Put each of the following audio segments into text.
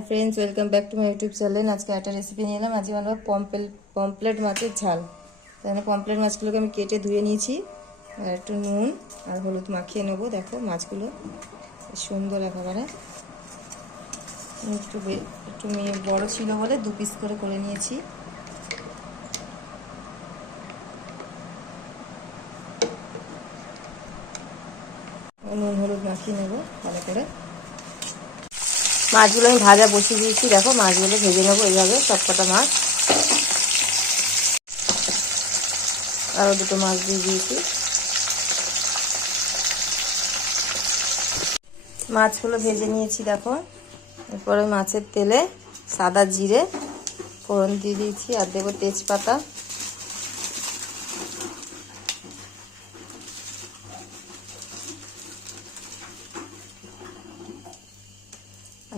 Hi friends, welcome back to my YouTube channel. आज के একটা রেসিপি নিয়ে এলাম। আজকে বানাবো পমপ্লেট মাছের ঝাল। তাহলে পমপ্লেট মাছগুলোকে আমি কেটে ধুয়ে নিয়েছি, আর একটু নুন আর হলুদ মাখিয়ে নেবো। দেখো মাছগুলো সুন্দর একেবারে। একটু বড় ছিল বলে 2 পিস করে নিয়েছি। নুন হলুদ মাখিয়ে নেবো ভালো করে। মাছগুলো আমি ভাজা বসিয়ে দিয়েছি। দেখো মাছগুলো ভেজে নেবো এইভাবে, সবকটা মাছ। আরও 2টো মাছ দিয়ে দিয়েছি। মাছগুলো ভেজে নিয়েছি দেখো। এরপরে মাছের তেলে সাদা জিরে ফোড়ন দিয়ে দিয়েছি, আর দেবো তেজপাতা,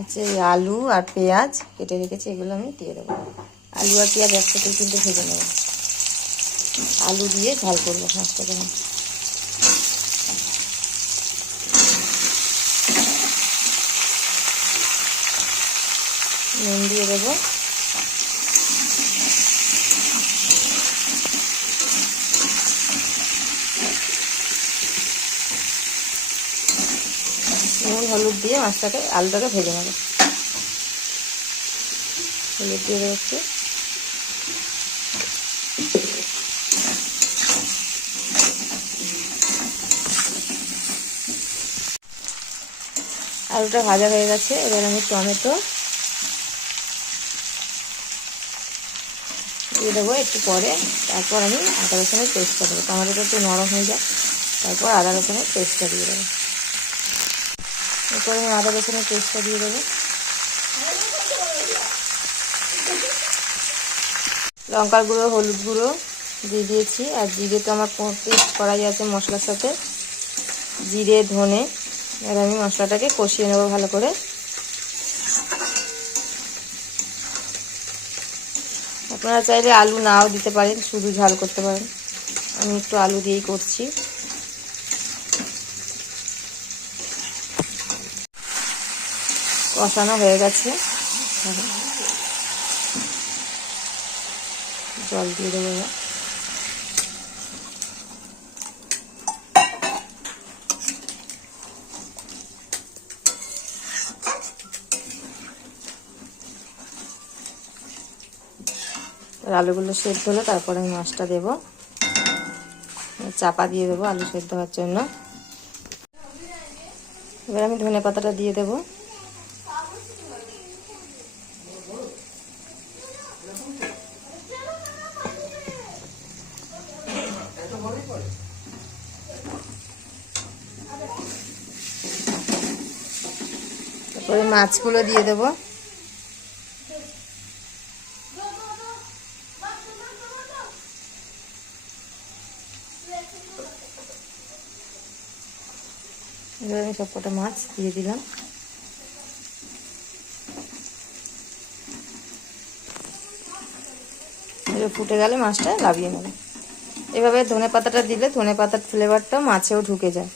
আচ্ছা এই আলু আর পেঁয়াজ কেটে রেখেছি, এগুলো আমি দিয়ে দেবো। আলু আর পেঁয়াজ একসাথে কিন্তু ভেজে নেব। আলু দিয়ে ঝাল করবো মাছটাকে। নুন দিয়ে দেবো, নুন হলুদ দিয়ে মাছটাকে আলুটাকে ভেজে নেব। হলুদ দিয়ে দেবো একটু, আলুটা ভাজা হয়ে গেছে। এবার আমি টমেটো দিয়ে দেবো একটু পরে। তারপর আমি আদা রসুনের পেস্টটা দেবো। টমেটোটা একটু নরম হয়ে যায়, তারপর আদা রসুনের পেস্টটা দিয়ে দেবো। এরপর আমি আদা রসুনের পেস্টটা দিয়ে দেবো। লঙ্কার গুঁড়ো হলুদ গুঁড়ো দিয়ে দিয়েছি, আর জিরে তো আমার পেস্ট করাই আছে মশলার সাথে, জিরে ধনে। এবার আমি মশলাটাকে কষিয়ে নেবো ভালো করে। আপনারা চাইলে আলু নাও দিতে পারেন, শুধু ঝাল করতে পারেন। আমি একটু আলু দিয়েই করছি। কষানো হয়ে গেছে, জল দিয়ে দেবো। আলুগুলো সেদ্ধ হলে তারপরে আমি মাছটা দেবো। চাপা দিয়ে দেবো আলু সেদ্ধ হওয়ার জন্য। এবার আমি ধনে পাতাটা দিয়ে দেবো। তারপরে মাছগুলো দিয়ে দেবো। এবার আমি সবকটা মাছ দিয়ে দিলাম। এবার ফুটে গেলে মাছটা নামিয়ে নেব। এভাবে ধনে পাতাটা দিলে ধনে পাতার ফ্লেভারটা মাছেও ঢুকে যায়।